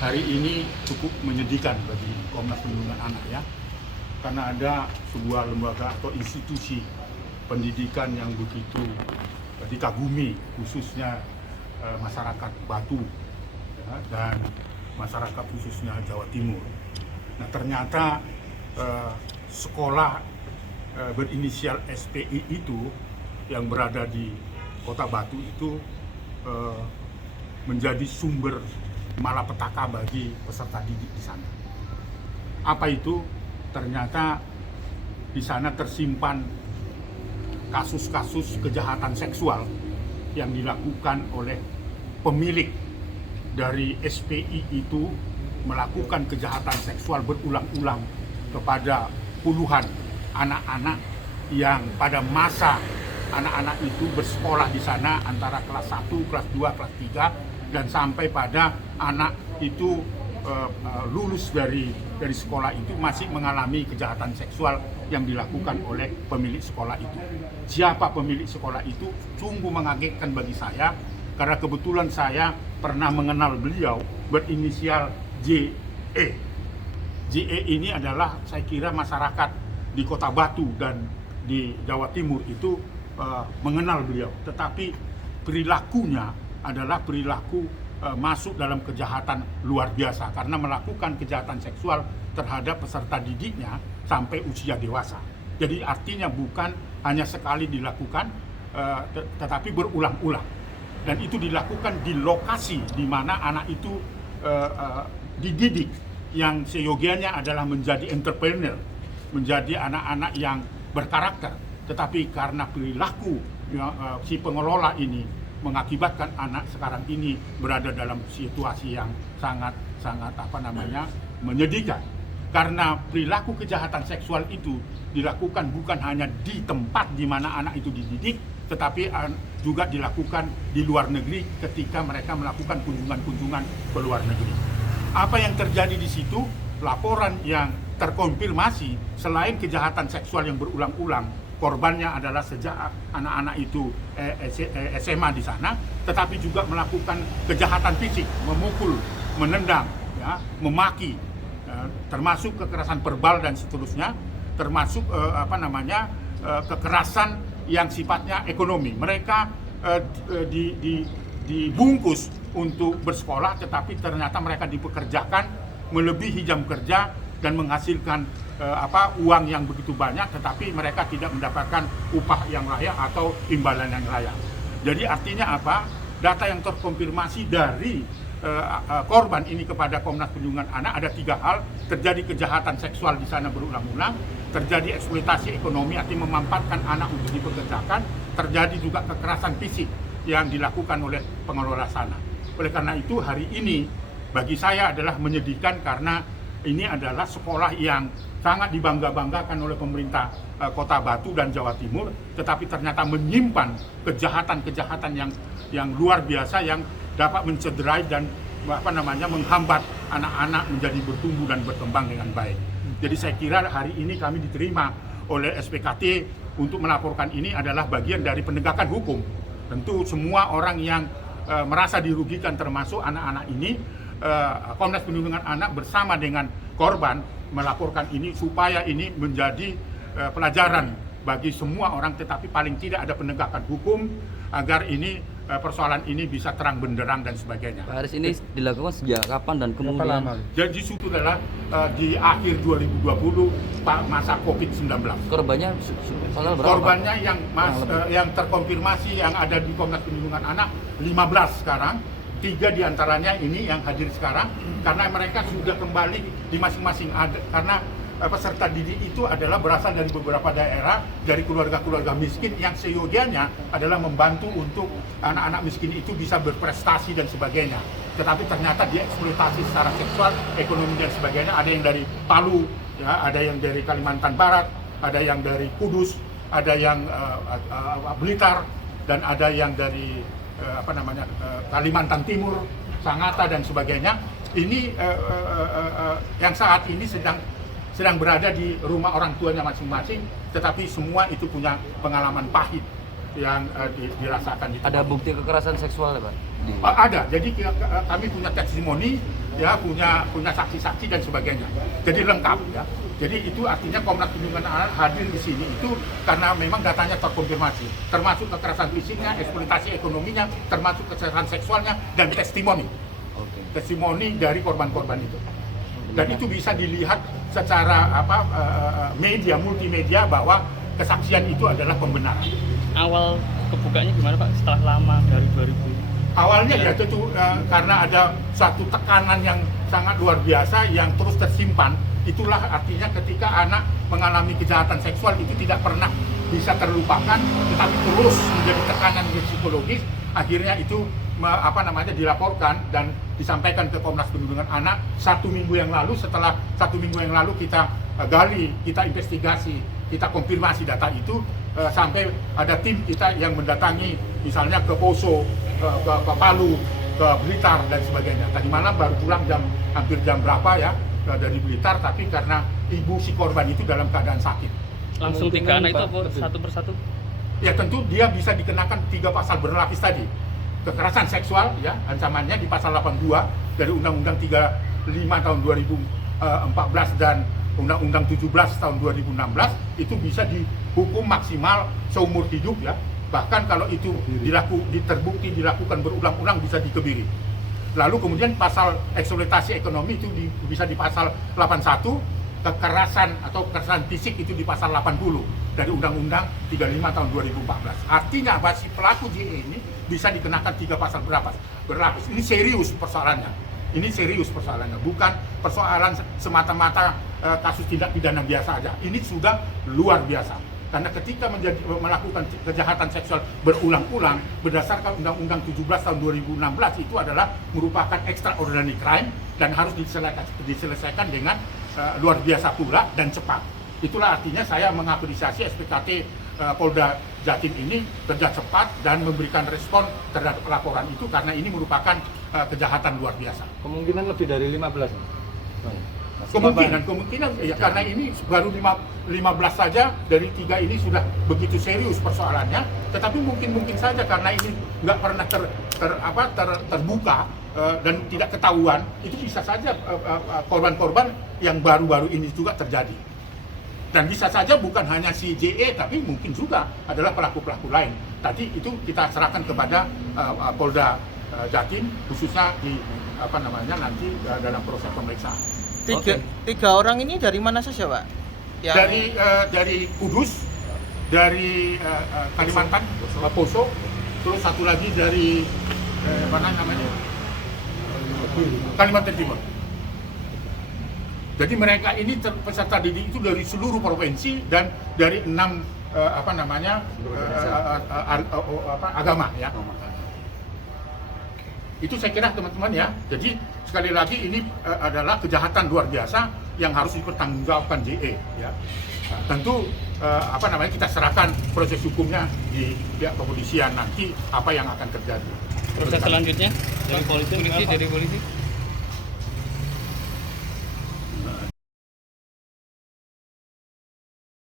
hari ini cukup menyedihkan bagi Komnas Perlindungan Anak ya, karena ada sebuah lembaga atau institusi pendidikan yang begitu dikagumi, khususnya masyarakat Batu ya, dan masyarakat khususnya Jawa Timur. Nah ternyata sekolah berinisial SPI itu yang berada di Kota Batu itu menjadi sumber malapetaka bagi peserta didik di sana. Apa itu? Ternyata di sana tersimpan kasus-kasus kejahatan seksual yang dilakukan oleh pemilik dari SPI itu, melakukan kejahatan seksual berulang-ulang kepada puluhan anak-anak yang pada masa anak-anak itu bersekolah di sana antara kelas 1, kelas 2, kelas 3 dan sampai pada anak itu lulus dari sekolah itu masih mengalami kejahatan seksual yang dilakukan oleh pemilik sekolah itu. Siapa pemilik sekolah itu? Sungguh mengagetkan bagi saya, karena kebetulan saya pernah mengenal beliau, berinisial JE. JE ini adalah, saya kira masyarakat di Kota Batu dan di Jawa Timur itu mengenal beliau, tetapi perilakunya adalah perilaku masuk dalam kejahatan luar biasa karena melakukan kejahatan seksual terhadap peserta didiknya sampai usia dewasa. Jadi artinya bukan hanya sekali dilakukan, tetapi berulang-ulang, dan itu dilakukan di lokasi di mana anak itu dididik, yang seyogianya adalah menjadi entrepreneur, menjadi anak-anak yang berkarakter. Tetapi karena perilaku si pengelola ini mengakibatkan anak sekarang ini berada dalam situasi yang sangat menyedihkan. Karena perilaku kejahatan seksual itu dilakukan bukan hanya di tempat di mana anak itu dididik, tetapi juga dilakukan di luar negeri ketika mereka melakukan kunjungan-kunjungan ke luar negeri. Apa yang terjadi di situ? Laporan yang terkonfirmasi, selain kejahatan seksual yang berulang-ulang, korbannya adalah sejak anak-anak itu SMA di sana, tetapi juga melakukan kejahatan fisik, memukul, menendang, ya, memaki, termasuk kekerasan verbal dan seterusnya, termasuk kekerasan yang sifatnya ekonomi. Mereka dibungkus untuk bersekolah, tetapi ternyata mereka dipekerjakan melebihi jam kerja dan menghasilkan uang yang begitu banyak, tetapi mereka tidak mendapatkan upah yang layak atau imbalan yang layak. Jadi artinya apa? Data yang terkonfirmasi dari korban ini kepada Komnas Perlindungan Anak ada 3 hal: terjadi kejahatan seksual di sana berulang-ulang, terjadi eksploitasi ekonomi, artinya memanfaatkan anak untuk dipekerjakan, terjadi juga kekerasan fisik yang dilakukan oleh pengelola sana. Oleh karena itu hari ini bagi saya adalah menyedihkan, karena ini adalah sekolah yang sangat dibangga-banggakan oleh pemerintah Kota Batu dan Jawa Timur, tetapi ternyata menyimpan kejahatan-kejahatan yang luar biasa yang dapat mencederai dan menghambat anak-anak menjadi bertumbuh dan berkembang dengan baik. Jadi saya kira hari ini kami diterima oleh SPKT untuk melaporkan ini adalah bagian dari penegakan hukum. Tentu semua orang yang merasa dirugikan, termasuk anak-anak ini, Komnas Perlindungan Anak bersama dengan korban melaporkan ini supaya ini menjadi pelajaran bagi semua orang, tetapi paling tidak ada penegakan hukum agar ini persoalan ini bisa terang benderang dan sebagainya. Pak Haris, ini dilakukan sejak kapan dan kemudian? Jadi itu adalah di akhir 2020 masa COVID-19. Korbannya total berapa? Korbannya yang terkonfirmasi yang ada di Komnas Perlindungan Anak 15 sekarang. 3 diantaranya ini yang hadir sekarang, karena mereka sudah kembali di masing-masing karena peserta didik itu adalah berasal dari beberapa daerah, dari keluarga-keluarga miskin yang seyogianya adalah membantu untuk anak-anak miskin itu bisa berprestasi dan sebagainya. Tetapi ternyata dieksploitasi secara seksual, ekonomi dan sebagainya. Ada yang dari Palu, ya, ada yang dari Kalimantan Barat, ada yang dari Kudus, ada yang Blitar, dan ada yang dari Kalimantan Timur, Sangatta dan sebagainya. Ini yang saat ini sedang berada di rumah orang tuanya masing-masing, tetapi semua itu punya pengalaman pahit yang dirasakan. Ada bukti kekerasan seksual ya Pak? Ada, jadi kami punya testimoni ya, punya saksi-saksi dan sebagainya. Jadi lengkap ya. Jadi itu artinya Komnas Perlindungan Anak hadir di sini itu karena memang datanya terkonfirmasi, termasuk kekerasan fisiknya, eksploitasi ekonominya, termasuk kekerasan seksualnya dan testimoni. Testimoni dari korban-korban itu. Dan itu bisa dilihat secara media, multimedia bahwa kesaksian itu adalah pembenaran. Awal kebukanya gimana Pak? Setelah lama dari 2000? Awalnya ya tentu karena ada suatu tekanan yang sangat luar biasa yang terus tersimpan. Itulah artinya ketika anak mengalami kejahatan seksual itu tidak pernah bisa terlupakan, tetapi terus menjadi tekanan psikologis. Akhirnya itu dilaporkan dan disampaikan ke Komnas Perlindungan Anak 1 minggu yang lalu. Setelah 1 minggu yang lalu kita gali, kita investigasi, kita konfirmasi data itu sampai ada tim kita yang mendatangi misalnya ke Poso, ke Palu, ke Blitar dan sebagainya. Tadi malam baru pulang hampir jam berapa ya dari Blitar, tapi karena ibu si korban itu dalam keadaan sakit. Langsung 3 anak itu apa satu persatu? Ya tentu dia bisa dikenakan 3 pasal berlapis tadi. Kekerasan seksual ya, ancamannya di pasal 82 dari Undang-Undang 35 tahun 2014 dan Undang-Undang 17 tahun 2016 itu bisa dihukum maksimal seumur hidup ya. Bahkan kalau itu terbukti dilakukan berulang-ulang bisa dikebiri. Lalu kemudian pasal eksploitasi ekonomi itu bisa di pasal 81, kekerasan atau kekerasan fisik itu di pasal 80 dari Undang-Undang 35 tahun 2014. Artinya bahwa si pelaku JE ini bisa dikenakan 3 pasal berlapis. Ini serius persoalannya. Ini serius persoalannya, bukan persoalan semata-mata kasus tindak pidana biasa aja. Ini sudah luar biasa. Karena ketika melakukan kejahatan seksual berulang-ulang berdasarkan Undang-Undang 17 tahun 2016 itu adalah merupakan extraordinary crime dan harus diselesaikan dengan luar biasa pula dan cepat. Itulah artinya saya mengapresiasi SPKT Polda Jatim ini kerja cepat dan memberikan respon terhadap laporan itu karena ini merupakan kejahatan luar biasa. Kemungkinan lebih dari 15. Kemungkinan ya karena ini baru 15 saja dari 3 ini sudah begitu serius persoalannya, tetapi mungkin saja karena ini nggak pernah terbuka dan tidak ketahuan, itu bisa saja korban-korban yang baru-baru ini juga terjadi. Dan bisa saja bukan hanya si JE, tapi mungkin juga adalah pelaku-pelaku lain. Tadi itu kita serahkan kepada Polda Jatim, khususnya di nanti dalam proses pemeriksaan. Tiga orang ini dari mana saja, Pak? Dari Kudus, dari Kalimantan, Poso, terus satu lagi dari Kalimantan Timur. Jadi mereka ini peserta didik itu dari seluruh provinsi dan dari 6 agama ya. Itu saya kira teman-teman ya. Jadi sekali lagi ini adalah kejahatan luar biasa yang harus dipertanggungjawabkan JE ya. Nah, tentu kita serahkan proses hukumnya di pihak kepolisian nanti apa yang akan terjadi. Proses selanjutnya dari polisi